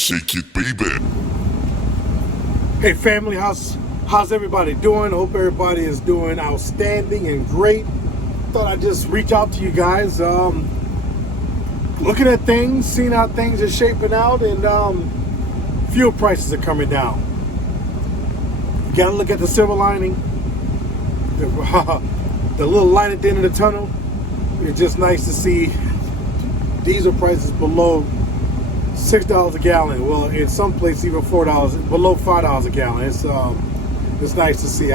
shake it, baby. Hey family, how's everybody doing? Hope everybody is doing outstanding and great. Thought I'd just reach out to you guys. Looking at things, seeing how things are shaping out, and fuel prices are coming down. You gotta look at the silver lining, the little light at the end of the tunnel. It's just nice to see diesel prices below $6 a gallon. Well, in some places even $4, below $5 a gallon. It's nice to see.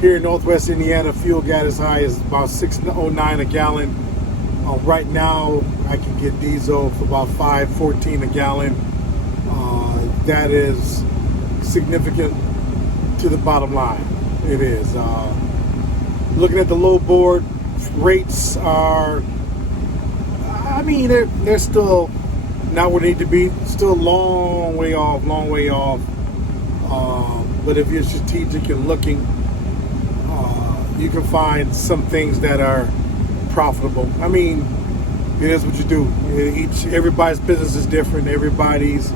Here in Northwest Indiana, fuel got as high as about $6.09 a gallon. Right now, I can get diesel for about $5.14 a gallon. That is significant to the bottom line. It is. Looking at the low board, rates are, I mean, they're still not where they need to be. Still a long way off. But if you're strategic and looking, you can find some things that are profitable. I mean, it is what you do. Everybody's business is different. Everybody's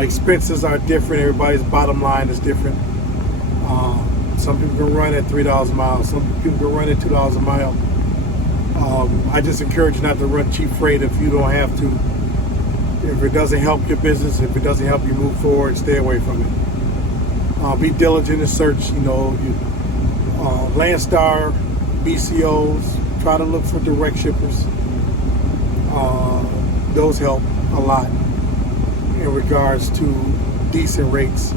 expenses are different. Everybody's bottom line is different. Some people can run at $3 a mile. Some people can run at $2 a mile. I just encourage you not to run cheap freight if you don't have to. If it doesn't help your business, if it doesn't help you move forward, stay away from it. Be diligent in search. Landstar, BCOs. Try to look for direct shippers. Those help a lot in regards to decent rates.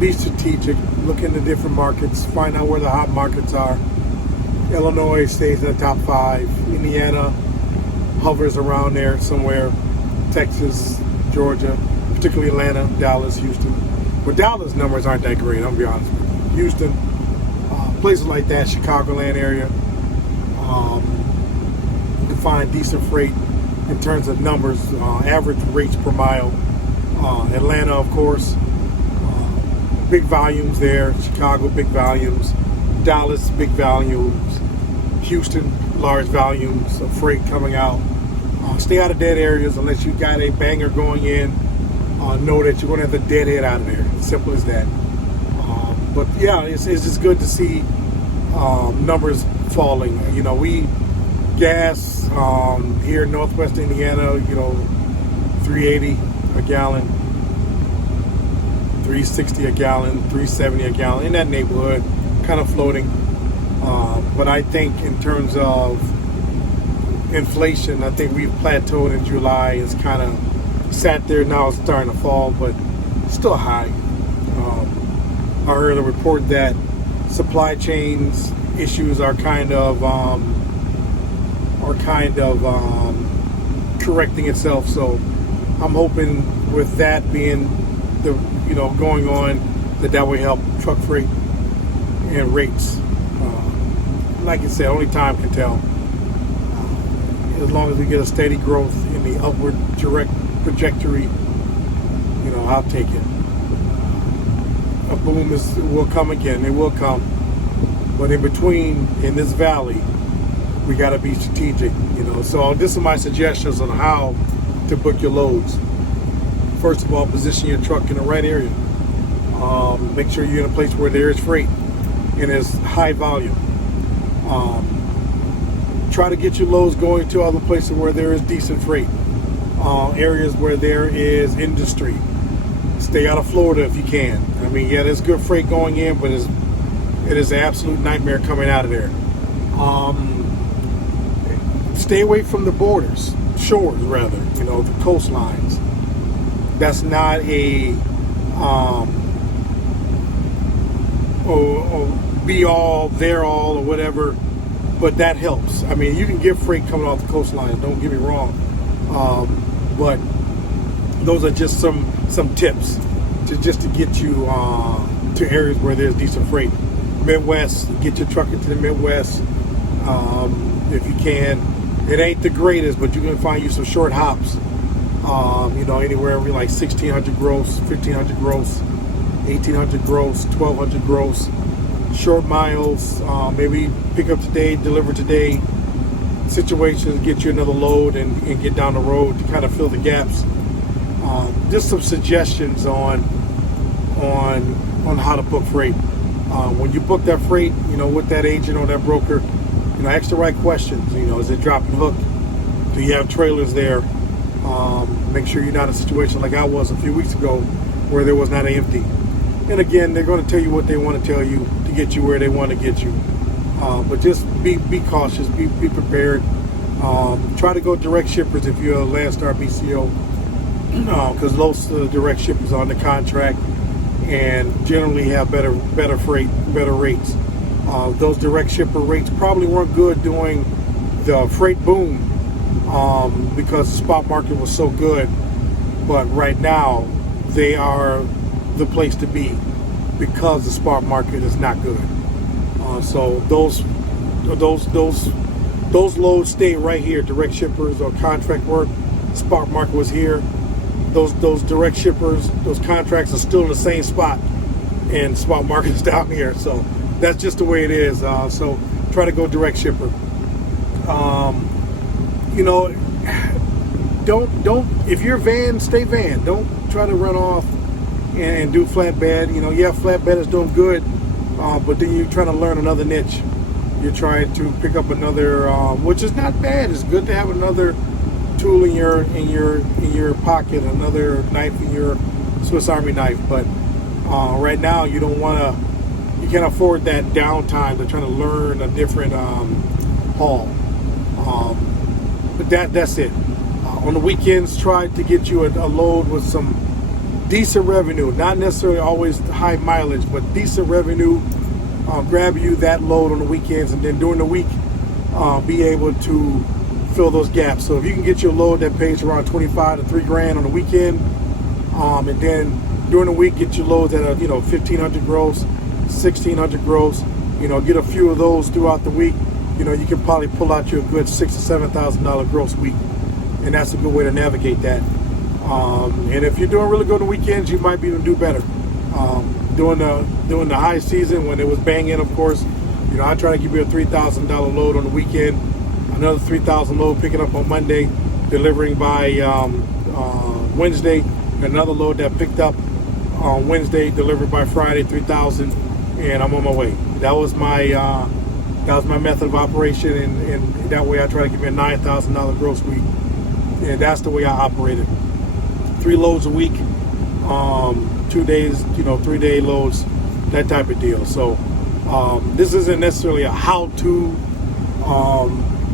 Be strategic. Look into different markets. Find out where the hot markets are. Illinois stays in the top 5. Indiana hovers around there somewhere. Texas, Georgia, particularly Atlanta, Dallas, Houston. But Dallas numbers aren't that great, I'll be honest with you. Houston, places like that, Chicagoland area, you can find decent freight in terms of numbers, average rates per mile. Atlanta, of course, big volumes there. Chicago, big volumes. Dallas, big volumes. Houston, large volumes of freight coming out. Stay out of dead areas unless you got a banger going in. Know that you're going to have the deadhead out of there. Simple as that. But yeah, it's just good to see numbers falling. We gas here in Northwest Indiana, $3.80 a gallon, $3.60 a gallon, $3.70 a gallon, in that neighborhood, kind of floating. But I think in terms of inflation, I think we've plateaued in July. It's kind of sat there, now it's starting to fall, but still high. I heard a report that supply chains issues are kind of correcting itself. So I'm hoping with that being going on, that will help truck freight and rates. Like I said, only time can tell. As long as we get a steady growth in the upward direct trajectory, I'll take it. A boom will come again. It will come. But in between, in this valley, we got to be strategic. So this is my suggestions on how to book your loads. First of all, position your truck in the right area. Make sure you're in a place where there is freight and there's high volume. Try to get your loads going to other places where there is decent freight. Areas where there is industry. Stay out of Florida if you can. I mean, yeah, there's good freight going in, but it is an absolute nightmare coming out of there. Stay away from the shores rather, the coastlines. That's not a be all, they're all, or whatever, but that helps. I mean, you can get freight coming off the coastline, don't get me wrong. But those are just some tips to get you to areas where there's decent freight. Midwest, get your truck into the Midwest if you can. It ain't the greatest, but you can find you some short hops. Anywhere like 1,600 gross, 1,500 gross, 1,800 gross, 1,200 gross. Short miles, maybe pick up today, deliver today, situations, get you another load and get down the road to kind of fill the gaps. Just some suggestions on how to book freight. When you book that freight, with that agent or that broker, ask the right questions. Is it drop and hook? Do you have trailers there? Make sure you're not in a situation like I was a few weeks ago where there was not an empty. And again, they're going to tell you what they want to tell you to get you where they want to get you. But just be cautious, be prepared. Try to go direct shippers if you're a Landstar BCO, because those direct shippers are on the contract and generally have better freight, better rates. Those direct shipper rates probably weren't good during the freight boom because the spot market was so good. But right now, they are the place to be because the spot market is not good. So those loads stay right here. Direct shippers or contract work. Spot market was here. Those direct shippers, those contracts are still in the same spot, and spot market is down here. So that's just the way it is. So try to go direct shipper. Don't if you're van, stay van. Don't try to run off and do flatbed. Flatbed is doing good, but then you're trying to learn another niche. You're trying to pick up another, which is not bad. It's good to have another tool in your pocket, another knife in your Swiss Army knife. But right now, you can't afford that downtime to try to learn a different haul. But that's it. On the weekends, try to get you a load with some decent revenue, not necessarily always high mileage, but decent revenue. Grab you that load on the weekends, and then during the week, be able to fill those gaps. So if you can get your load that pays around $25 to $3,000 on the weekend, and then during the week get your loads that are 1,500 gross, 1,600 gross. Get a few of those throughout the week. You can probably pull out your good $6,000 to $7,000 gross week, and that's a good way to navigate that. And if you're doing really good on the weekends, you might be able to do better. During the high season when it was banging, of course, I try to give you a $3,000 load on the weekend, another $3,000 load picking up on Monday, delivering by Wednesday, another load that picked up on Wednesday, delivered by Friday, $3,000, and I'm on my way. That was my method of operation, and that way I try to give you a $9,000 gross week, and that's the way I operated. 3 loads a week, 2 days, 3-day loads, that type of deal. So this isn't necessarily a how-to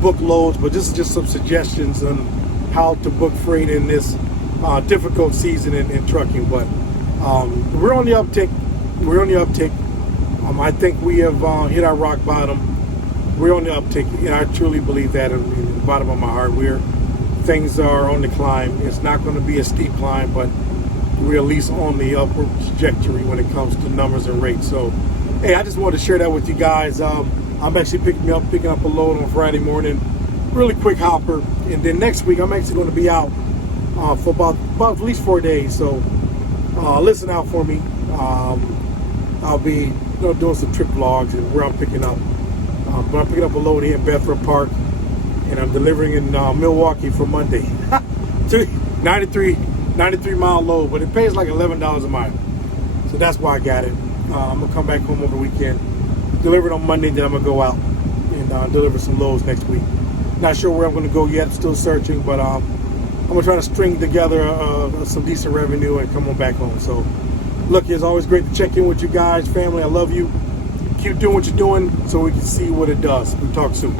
book loads, but this is just some suggestions on how to book freight in this difficult season in trucking. But we're on the uptick. I think we have hit our rock bottom. We're on the uptick, and I truly believe that in the bottom of my heart. Things are on the climb. It's not going to be a steep climb, but we're at least on the upward trajectory when it comes to numbers and rates. So, hey, I just wanted to share that with you guys. I'm actually picking up a load on Friday morning, really quick hopper, and then next week I'm actually going to be out for about at least 4 days. So, listen out for me. I'll be doing some trip vlogs and where I'm picking up. But I'm picking up a load here in Bedford Park, and I'm delivering in Milwaukee for Monday. 93 mile load, but it pays like $11 a mile. So that's why I got it. I'm going to come back home over the weekend, deliver it on Monday, then I'm going to go out and deliver some loads next week. Not sure where I'm going to go yet, still searching, but I'm going to try to string together some decent revenue and come on back home. So look, it's always great to check in with you guys. Family, I love you. Keep doing what you're doing so we can see what it does. We'll talk soon.